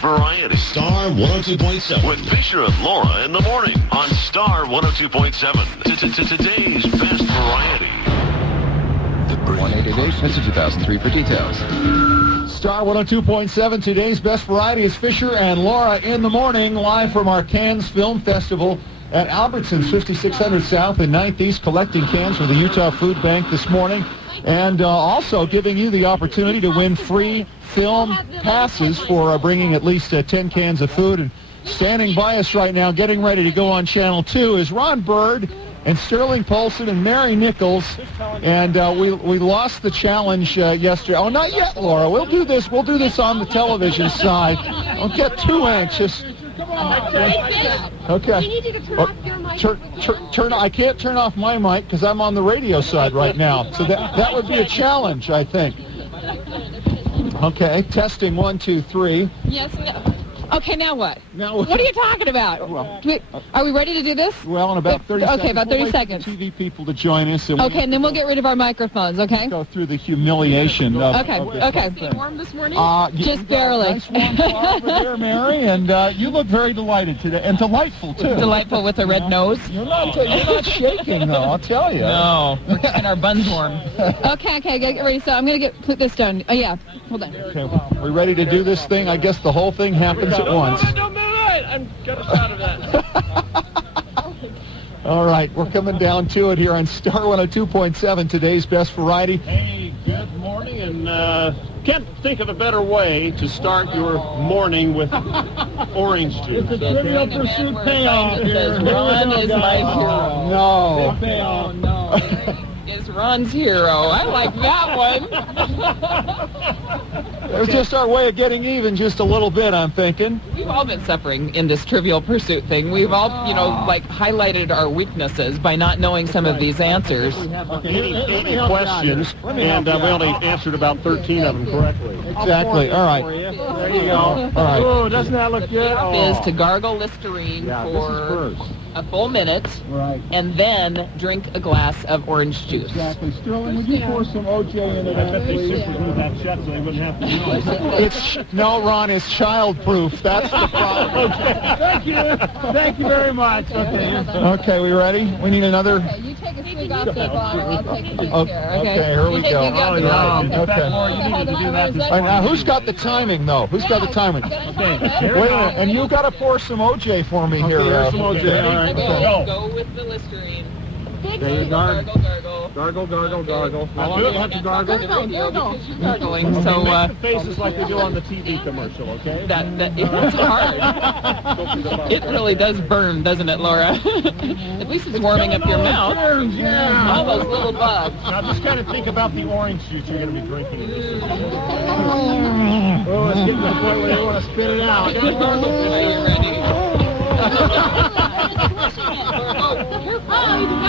variety. Star 102.7. With Fisher and Laura in the morning on Star 102.7. Today's best variety. 1-888-2003 for details. Star 102.7, today's best variety is Fisher and Laura in the morning, live from our Cannes Film Festival at Albertsons, 5600 South and 9th East, collecting cans for the Utah Food Bank this morning, and also giving you the opportunity to win free film passes for bringing at least 10 cans of food. And standing by us right now, getting ready to go on Channel 2, is Ron Bird and Sterling Polson and Mary Nichols, and we lost the challenge yesterday. Oh, not yet, Laura. We'll do this on the television side. Don't get too anxious. Okay. We need you to turn off your mic. I can't turn off my mic because I'm on the radio side right now. So that would be a challenge, I think. Okay, testing 1, 2, 3. Yes. No. Okay, now what? Now what are you talking about? Well, are we ready to do this? Well, in about 30 seconds. Okay, about 30 we'll seconds. Wait for the TV people to join us. And okay, and then we'll get rid of our microphones, okay? Go through the humiliation of okay. Is it warm this morning? Just barely. Nice warm car over there, Mary, and you look very delighted today, and delightful, too. Delightful with a red nose? You're not shaking, though, I'll tell you. No, we're keeping our buns warm. okay, get ready. So I'm going to put this down. Oh, yeah, hold on. Okay, we ready to do this thing? I guess the whole thing happens at once. Don't move it! I'm kind of proud of that. All right, we're coming down to it here on Star 102.7, today's best variety. Hey, good morning, and can't think of a better way to start your morning with orange juice. It's a Trivial Pursuit payoff here. Ron is my hero. No. Oh, no. Is Ron's hero. I like that one. It was just our way of getting even just a little bit, I'm thinking. We've all been suffering in this Trivial Pursuit thing. We've all, highlighted our weaknesses by not knowing some of these answers. 80 questions, and we only answered about 13 of them correctly. Exactly. All right. There you go. All right. Oh, doesn't that look good? Is to gargle Listerine for a full minute, Right. and then drink a glass of orange juice. Exactly. Sterling, would you pour some OJ in it? I bet they super glue that shut so they wouldn't have to do it. No, Ron, it's child-proof. That's the problem. Okay. Thank you very much. Okay, we ready? We need another... Okay, you take a swig off the bottle. I'll take a drink here. Okay, here we go. Okay. Now, who's got the timing, though? Who's got the timing? Wait a minute, and you got to pour some OJ for me here. Here's some OJ. All right. Go with the Listerine. Okay, gargle. Gargle. How long do you have to gargle? Gargling. So, make the faces like we do on the TV commercial, okay? It's hard. It really does burn, doesn't it, Laura? At least it's warming up your mouth. Yeah. All those little bugs. Now just kind of think about the orange juice you're going to be drinking in this. Oh, it's getting to the point where you want to spit it out. Are you ready?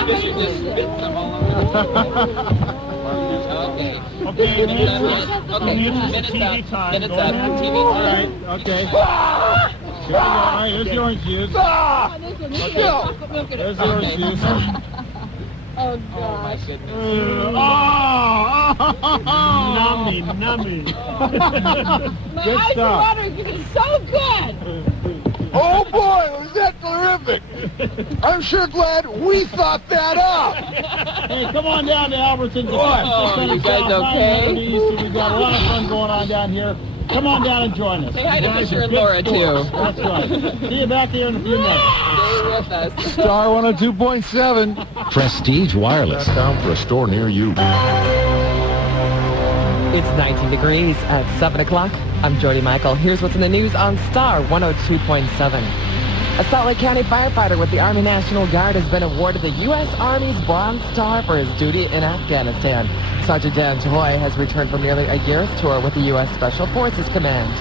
You should just spit some all over. Okay. Okay, Minutes TV up. time. Minutes Go up. ahead. TV All time. right, okay. Here we go. All right, here's the orange juice. There's the orange juice. Oh, Oh, my gosh. goodness. Nummy. My Good eyes stuff. are watering because it's so good. Oh, boy, was that terrific. I'm sure glad we thought that up. Hey, come on down to Albertsons. Oh, you guys okay? We got a lot of fun going on down here. Come on down and join us. Say hi to You guys Fisher are and big Laura, sports. too. That's right. See you back here in a few minutes. Stay with us. Star 102.7. Prestige Wireless. Down for a store near you. It's 19 degrees at 7 o'clock. I'm Jody Michael. Here's what's in the news on Star 102.7. A Salt Lake County firefighter with the Army National Guard has been awarded the U.S. Army's Bronze Star for his duty in Afghanistan. Sergeant Dan Toy has returned from nearly a year's tour with the U.S. Special Forces Command.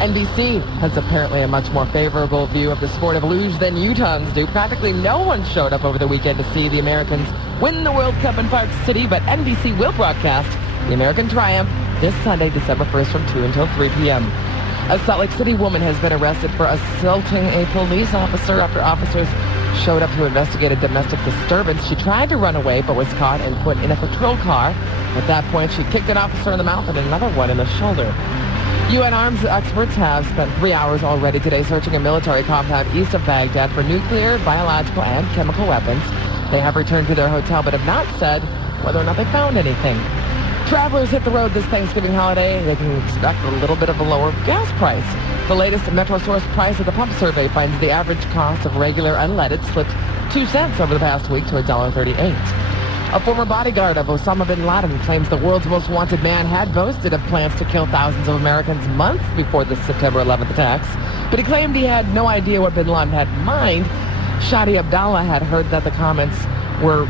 NBC has apparently a much more favorable view of the sport of luge than Utahns do. Practically no one showed up over the weekend to see the Americans win the World Cup in Park City, but NBC will broadcast the American Triumph this Sunday, December 1st from 2 until 3 p.m. A Salt Lake City woman has been arrested for assaulting a police officer after officers showed up to investigate a domestic disturbance. She tried to run away but was caught and put in a patrol car. At that point, she kicked an officer in the mouth and another one in the shoulder. UN arms experts have spent 3 hours already today searching a military compound east of Baghdad for nuclear, biological, and chemical weapons. They have returned to their hotel but have not said whether or not they found anything. Travelers hit the road this Thanksgiving holiday. They can expect a little bit of a lower gas price. The latest Metro Source price at the pump survey finds the average cost of regular unleaded slipped 2 cents over the past week to $1.38. A former bodyguard of Osama bin Laden claims the world's most wanted man had boasted of plans to kill thousands of Americans months before the September 11th attacks, but he claimed he had no idea what bin Laden had in mind. Shadi Abdallah had heard that the comments were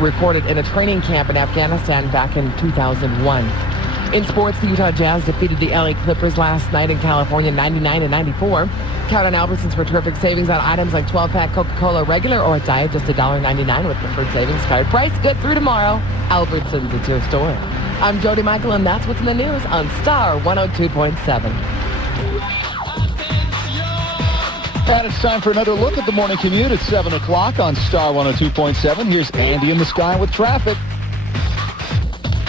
recorded in a training camp in Afghanistan back in 2001. In sports, the Utah Jazz defeated the LA Clippers last night in California 99-94. Count on Albertsons for terrific savings on items like 12-pack Coca-Cola regular or diet, just $1.99 with preferred savings card. Price good through tomorrow. Albertsons, it's your store. I'm Jody Michael, and that's what's in the news on Star 102.7. And it's time for another look at the morning commute at 7 o'clock on Star 102.7. Here's Andy in the sky with traffic.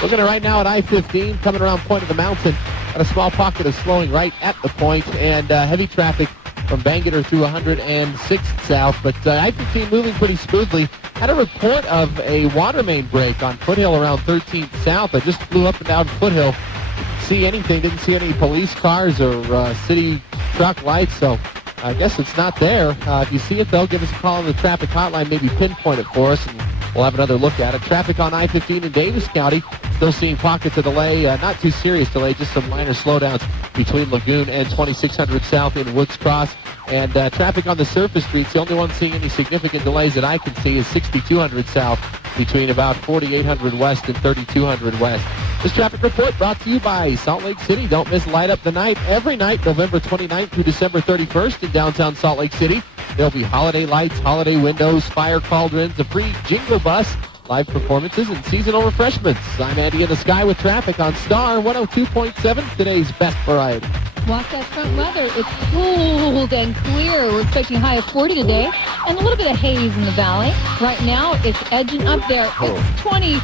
Looking at right now at I-15, coming around Point of the Mountain, at a small pocket of slowing right at the point, and heavy traffic from Bangor through 106th South, but I-15 moving pretty smoothly. Had a report of a water main break on Foothill around 13th South. I just flew up and down Foothill. Didn't see anything, didn't see any police cars or city truck lights, so I guess it's not there. If you see it, though, give us a call on the traffic hotline, maybe pinpoint it for us, and we'll have another look at it. Traffic on I-15 in Davis County, still seeing pockets of delay, not too serious delay, just some minor slowdowns between Lagoon and 2600 South in Woods Cross. And traffic on the surface streets, the only one seeing any significant delays that I can see is 6200 South between about 4800 West and 3200 West. This traffic report brought to you by Salt Lake City. Don't miss Light Up the Night every night, November 29th through December 31st in downtown Salt Lake City. There'll be holiday lights, holiday windows, fire cauldrons, a free jingle bus, live performances, and seasonal refreshments. I'm Andy in the sky with traffic on Star 102.7, today's best variety. Watch that front weather. It's cold and clear. We're expecting a high of 40 today and a little bit of haze in the valley. Right now, it's edging up there. It's 26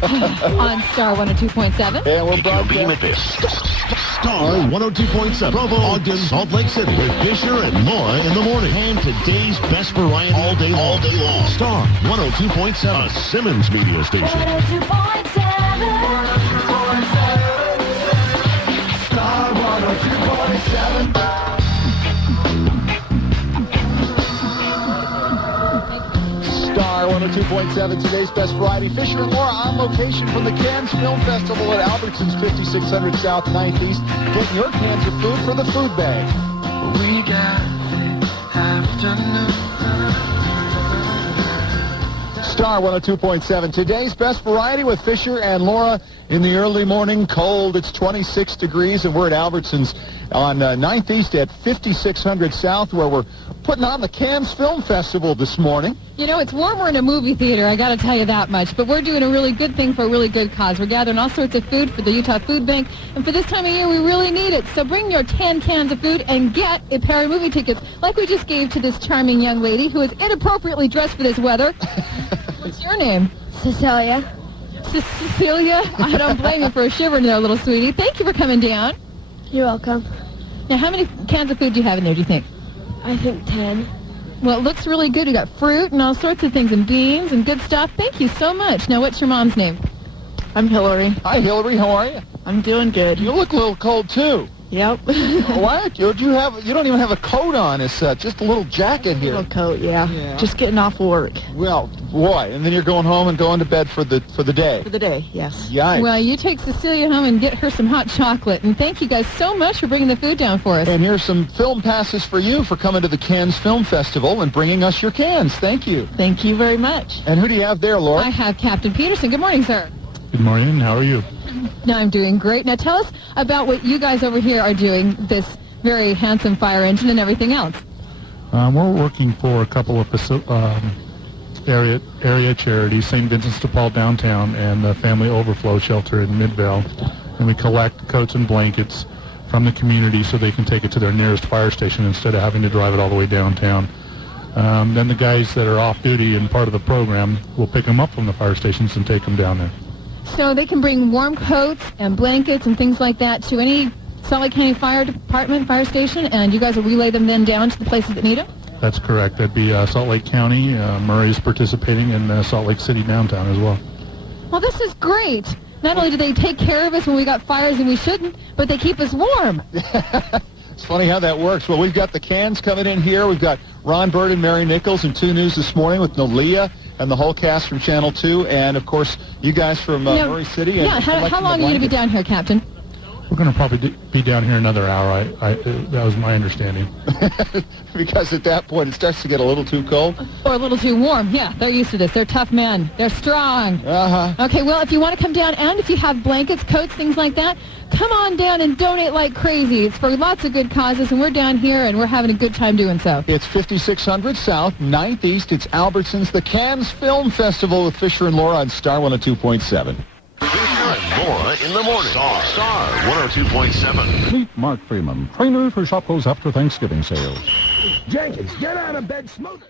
on Star 102.7. And we're KQMB Midvale. Star 102.7. Provo, Ogden, Salt Lake City with Fisher and Laura in the morning. And today's best variety all day long. Star 102.7, a Simmons media station. 102.7. Star 102.7. Star 102.7, today's best variety. Fisher and Laura on location from the Cannes Film Festival at Albertsons, 5600 South 9th East. Getting your cans of food for the food bag. We got afternoon. Star 102.7, today's best variety with Fisher and Laura in the early morning. Cold, it's 26 degrees, and we're at Albertsons on 9th East at 5600 South, where we're putting on the Cannes Film Festival this morning. You know, it's warmer in a movie theater, I got to tell you that much. But we're doing a really good thing for a really good cause. We're gathering all sorts of food for the Utah Food Bank. And for this time of year, we really need it. So bring your 10 cans of food and get a pair of movie tickets, like we just gave to this charming young lady who is inappropriately dressed for this weather. What's your name? Cecilia. Cecilia? I don't blame you for a shiver in there, little sweetie. Thank you for coming down. You're welcome. Now, how many cans of food do you have in there, do you think? I think 10. Well, it looks really good. You got fruit and all sorts of things and beans and good stuff. Thank you so much. Now, what's your mom's name? I'm Hillary. Hi, Hillary. How are you? I'm doing good. You look a little cold, too. Yep. Why aren't you? You don't even have a coat on. It's just a little jacket here. Little coat, yeah. Just getting off work. Well, boy, and then you're going home and going to bed for the day. For the day, yes. Yikes. Well, you take Cecilia home and get her some hot chocolate. And thank you guys so much for bringing the food down for us. And here's some film passes for you for coming to the Cannes Film Festival and bringing us your cans. Thank you. Thank you very much. And who do you have there, Laura? I have Captain Peterson. Good morning, sir. Good morning. How are you? No, I'm doing great. Now tell us about what you guys over here are doing, this very handsome fire engine and everything else. We're working for a couple of area charities, St. Vincent's de Paul downtown and the Family Overflow Shelter in Midvale. And we collect coats and blankets from the community so they can take it to their nearest fire station instead of having to drive it all the way downtown. Then the guys that are off duty and part of the program will pick them up from the fire stations and take them down there. So they can bring warm coats and blankets and things like that to any Salt Lake County Fire Department, fire station, and you guys will relay them then down to the places that need them? That's correct. That'd be Salt Lake County. Murray's participating in Salt Lake City downtown as well. Well, this is great. Not only do they take care of us when we got fires and we shouldn't, but they keep us warm. It's funny how that works. Well, we've got the cans coming in here. We've got Ron Bird and Mary Nichols in 2 News this morning with Nolia and the whole cast from Channel 2, and, of course, you guys from Murray City. Yeah, how long are you going to be down here, Captain? We're going to probably be down here another hour. That was my understanding. Because at that point, it starts to get a little too cold. Or a little too warm. Yeah, they're used to this. They're tough men. They're strong. Uh-huh. Okay, well, if you want to come down, and if you have blankets, coats, things like that, come on down and donate like crazy. It's for lots of good causes, and we're down here, and we're having a good time doing so. It's 5600 South, 9th East. It's Albertsons, the Cannes Film Festival with Fisher and Laura on Star 102.7. Fisher and Laura in the morning. Star 102.7. Meet Mark Freeman, trainer for Shopko's after Thanksgiving sales. Jenkins, get out of bed, smoke.